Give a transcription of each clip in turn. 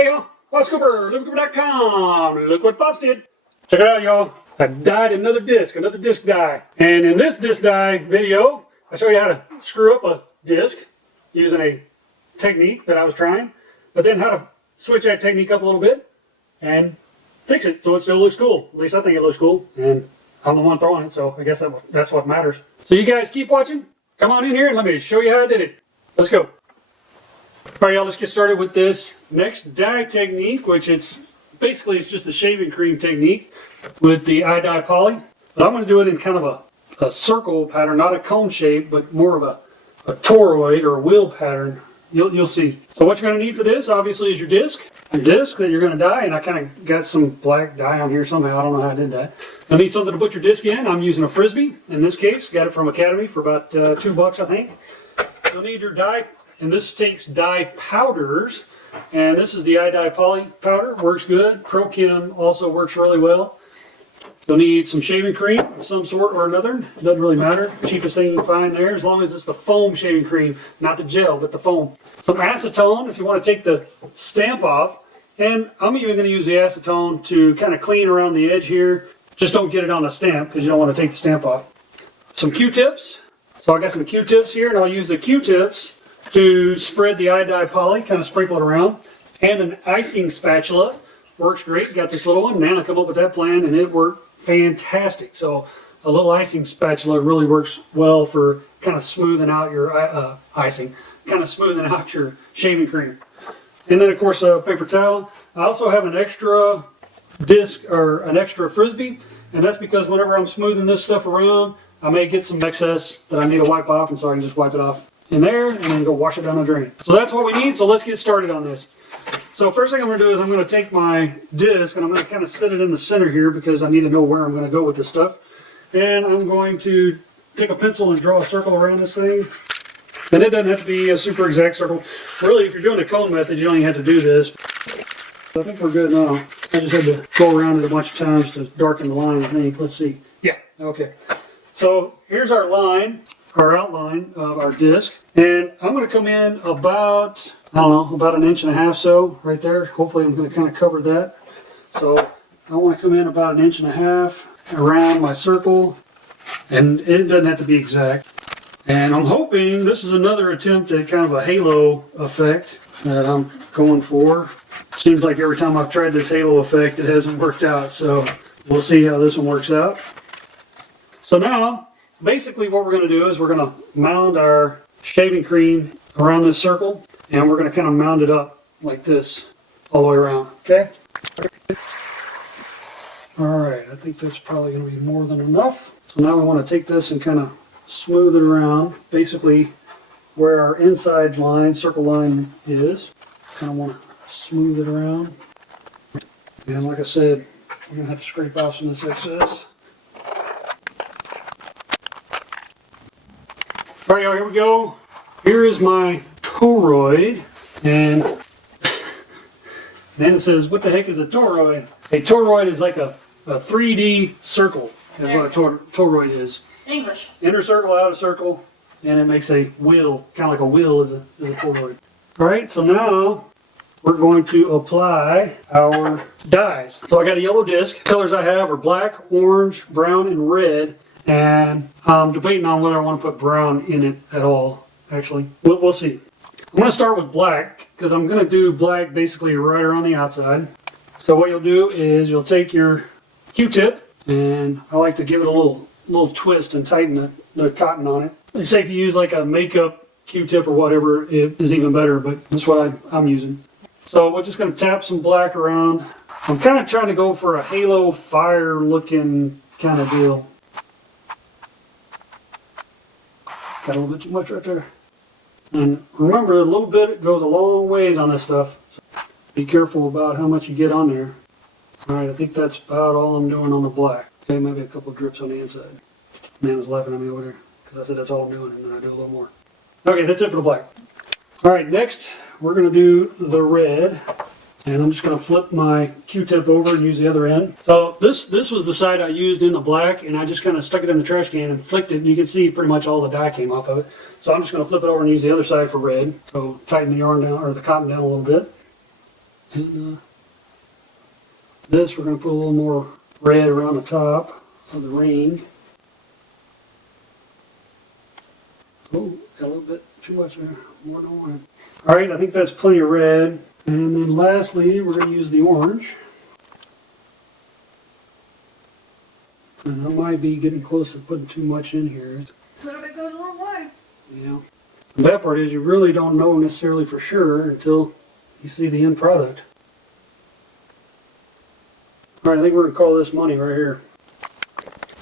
Hey y'all, Bob's Cooper, LiveCooper.com. Look what Bob's did. Check it out, y'all. I dyed another disc dye. And in this disc dye video, I show you how to screw up a disc using a technique that I was trying, but then how to switch that technique up a little bit and fix it so it still looks cool. At least I think it looks cool, and I'm the one throwing it, so I guess that's what matters. So you guys keep watching. Come on in here and let me show you how I did it. Let's go. Alright y'all, let's get started with this next dye technique, which it's just a shaving cream technique with the iDye Poly. But I'm going to do it in kind of a circle pattern, not a cone shape, but more of a toroid or a wheel pattern. You'll see. So what you're going to need for this, obviously, is your disc that you're going to dye, and I kind of got some black dye on here somehow. I don't know how I did that. You'll need something to put your disc in. I'm using a Frisbee in this case. Got it from Academy for about $2, I think. You'll need your dye. And this takes dye powders, and this is the iDye Poly powder. Works good. ProChem also works really well. You'll need some shaving cream of some sort or another. It doesn't really matter. Cheapest thing you can find there, as long as it's the foam shaving cream, not the gel, but the foam. Some acetone if you want to take the stamp off. And I'm even going to use the acetone to kind of clean around the edge here. Just don't get it on the stamp because you don't want to take the stamp off. Some Q-tips. So I got some Q-tips here, and I'll use the Q-tips to spread the iDye Poly, kind of sprinkle it around. And an icing spatula. Works great. Got this little one. Nana come up with that plan, and it worked fantastic. So a little icing spatula really works well for kind of smoothing out your icing, kind of smoothing out your shaving cream. And then of course a paper towel. I also have an extra disc or an extra Frisbee, and that's because whenever I'm smoothing this stuff around, I may get some excess that I need to wipe off, and so I can just wipe it off in there and then go wash it down the drain. So that's what we need, so let's get started on this. So first thing I'm going to do is I'm going to take my disc and I'm going to kind of set it in the center here because I need to know where I'm going to go with this stuff. And I'm going to take a pencil and draw a circle around this thing. And it doesn't have to be a super exact circle. Really, if you're doing the cone method, you don't even have to do this. I think we're good now. I just had to go around it a bunch of times to darken the line, I think. Let's see. Yeah, okay. So here's our line, our outline of our disc. And I'm going to come in about, I don't know, about 1.5 inches so, right there. Hopefully I'm going to kind of cover that. So I want to come in about 1.5 inches around my circle. And it doesn't have to be exact. And I'm hoping this is another attempt at kind of a halo effect that I'm going for. Seems like every time I've tried this halo effect, it hasn't worked out. So we'll see how this one works out. So now, basically what we're going to do is we're going to mound our shaving cream around this circle, and we're going to kind of mound it up like this all the way around, okay? Alright, I think that's probably going to be more than enough. So now we want to take this and kind of smooth it around, basically where our inside line, circle line is. Kind of want to smooth it around. And like I said, we're going to have to scrape off some of this excess. Alright, here we go. Here is my toroid, and then it says, what the heck is a toroid? A toroid is like a 3D circle, is what a toroid is. English. Inner circle, outer circle, and it makes a wheel, kind of like a wheel is a toroid. Alright, so now we're going to apply our dyes. So I got a yellow disc. Colors I have are black, orange, brown, and red. And I'm debating on whether I want to put brown in it at all, actually. We'll see. I'm going to start with black, because I'm going to do black basically right around the outside. So what you'll do is you'll take your Q-tip, and I like to give it a little twist and tighten the cotton on it. They say if you use like a makeup Q-tip or whatever, it is even better, but that's what I'm using. So we're just going to tap some black around. I'm kind of trying to go for a halo fire looking kind of deal. Got a little bit too much right there. And remember, a little bit goes a long ways on this stuff. So be careful about how much you get on there. Alright, I think that's about all I'm doing on the black. Okay, maybe a couple drips on the inside. Man was laughing at me over there because I said that's all I'm doing, and then I do a little more. Okay, that's it for the black. Alright, next we're going to do the red. And I'm just going to flip my Q-tip over and use the other end. So this was the side I used in the black, and I just kind of stuck it in the trash can and flicked it, and you can see pretty much all the dye came off of it. So I'm just going to flip it over and use the other side for red. So tighten the yarn down, or the cotton down a little bit. And this, we're going to put a little more red around the top of the ring. Oh, got a little bit too much there, more than one. Alright, I think that's plenty of red. And then lastly, we're going to use the orange. And I might be getting close to putting too much in here. A little bit goes a long way. Yeah. The bad part is you really don't know necessarily for sure until you see the end product. Alright, I think we're going to call this money right here.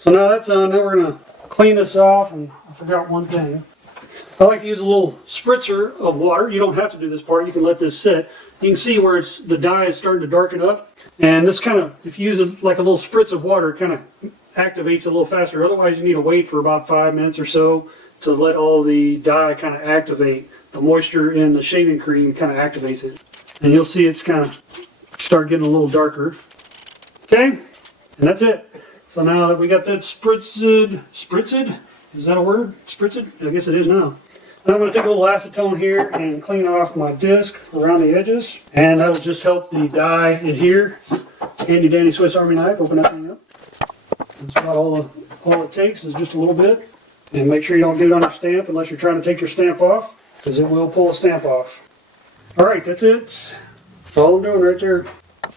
So now that's on. Now we're going to clean this off, and I forgot one thing. I like to use a little spritzer of water. You don't have to do this part. You can let this sit. You can see where the dye is starting to darken up. And this kind of, if you use it like a little spritz of water, it kind of activates a little faster. Otherwise, you need to wait for about 5 minutes or so to let all the dye kind of activate. The moisture in the shaving cream kind of activates it. And you'll see it's kind of start getting a little darker. Okay? And that's it. So now that we got that spritzed? Is that a word? Spritzed? I guess it is now. Now I'm going to take a little acetone here and clean off my disc around the edges. And that'll just help the dye adhere. Handy dandy Swiss Army knife, open that thing up. That's about all it takes is just a little bit. And make sure you don't get it on your stamp unless you're trying to take your stamp off, because it will pull a stamp off. Alright, that's it. That's all I'm doing right there.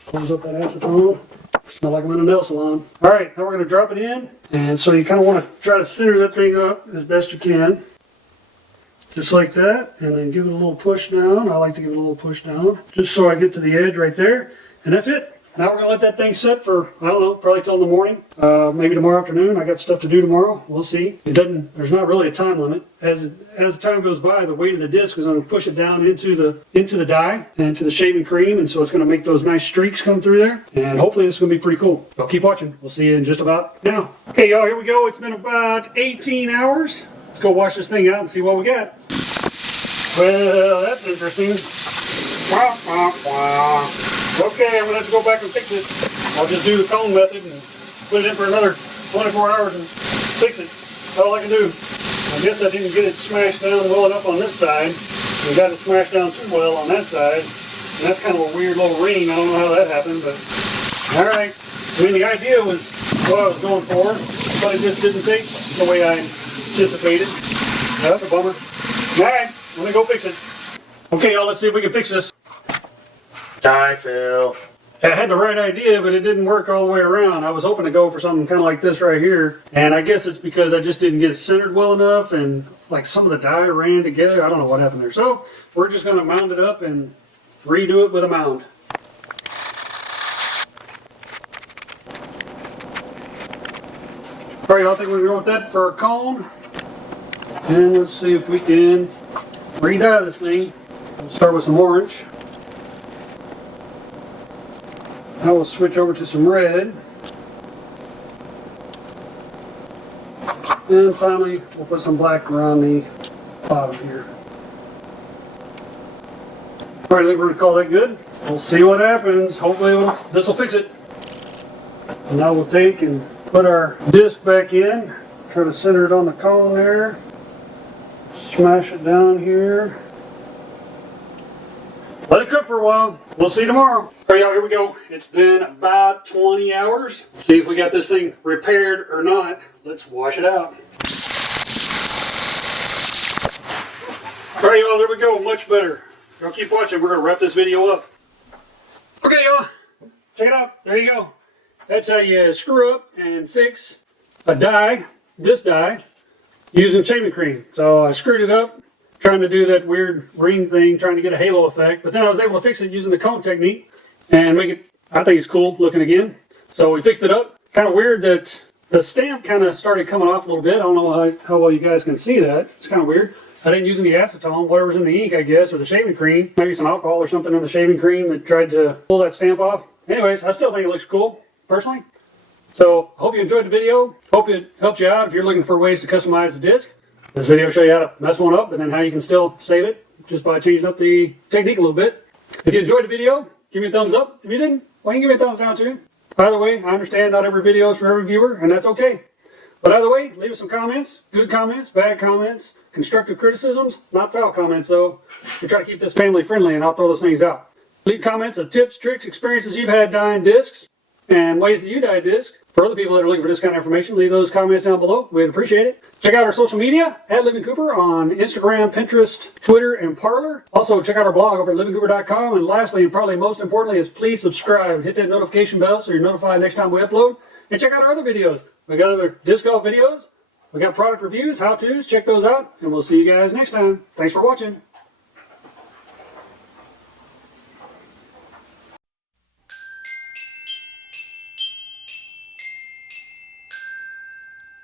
Close up that acetone. Smell like I'm in a nail salon. Alright, now we're going to drop it in. And so you kind of want to try to center that thing up as best you can. Just like that. And then give it a little push down. I like to give it a little push down. Just so I get to the edge right there. And that's it. Now we're going to let that thing sit for, I don't know, probably till in the morning. Maybe tomorrow afternoon. I got stuff to do tomorrow. We'll see. There's not really a time limit. As the time goes by, the weight of the disc is going to push it down into the dye and to the shaving cream. And so it's going to make those nice streaks come through there. And hopefully this is going to be pretty cool. So keep watching. We'll see you in just about now. Okay, y'all, here we go. It's been about 18 hours. Let's go wash this thing out and see what we got. Well, that's interesting. Wah, wah, wah. Okay, I'm going to have to go back and fix it. I'll just do the cone method and put it in for another 24 hours and fix it. That's all I can do. I guess I didn't get it smashed down well enough on this side. And got it smashed down too well on that side. And that's kind of a weird little ring. I don't know how that happened, but alright. I mean, the idea was what I was going for, but it just didn't take the way I anticipated. That's a bummer. Alright, let me go fix it. Okay, y'all, let's see if we can fix this. Dye fill. I had the right idea, but it didn't work all the way around. I was hoping to go for something kind of like this right here. And I guess it's because I just didn't get it centered well enough, and like some of the dye ran together. I don't know what happened there. So we're just going to mound it up and redo it with a mound. Alright, I think we're going to go with that for a cone. And let's see if we can re-dye this thing. We'll start with some orange. Now we'll switch over to some red. And finally, we'll put some black around the bottom here. Alright, I think we're going to call that good. We'll see what happens. Hopefully this will fix it. And now we'll take and put our disc back in. Try to center it on the cone there. Smash it down here. Let it cook for a while. We'll see you tomorrow. Alright, y'all, here we go. It's been about 20 hours. See if we got this thing repaired or not. Let's wash it out. Alright, y'all, there we go. Much better. Y'all keep watching. We're going to wrap this video up. Okay, y'all. Check it out. There you go. That's how you screw up and fix a dye, this dye, using shaving cream. So I screwed it up, trying to do that weird ring thing, trying to get a halo effect. But then I was able to fix it using the cone technique and make it, I think it's cool looking again. So we fixed it up. Kind of weird that the stamp kind of started coming off a little bit. I don't know how well you guys can see that. It's kind of weird. I didn't use any acetone, whatever's in the ink, I guess, or the shaving cream. Maybe some alcohol or something in the shaving cream that tried to pull that stamp off. Anyways, I still think it looks cool, personally. So, I hope you enjoyed the video. Hope it helped you out if you're looking for ways to customize the disc. This video will show you how to mess one up and then how you can still save it just by changing up the technique a little bit. If you enjoyed the video, give me a thumbs up. If you didn't, well, you can give me a thumbs down too. Either way, I understand not every video is for every viewer, and that's okay. But either way, leave us some comments. Good comments, bad comments, constructive criticisms, not foul comments, though. We try to keep this family friendly, and I'll throw those things out. Leave comments of tips, tricks, experiences you've had dyeing discs, and ways that you dye discs. For other people that are looking for this kind of information, leave those comments down below. We'd appreciate it. Check out our social media at Living Cooper on Instagram, Pinterest, Twitter, and Parler. Also, check out our blog over at livingcooper.com. And lastly, and probably most importantly, is please subscribe. Hit that notification bell so you're notified next time we upload. And check out our other videos. We got other disc golf videos. We got product reviews, how-tos. Check those out. And we'll see you guys next time. Thanks for watching.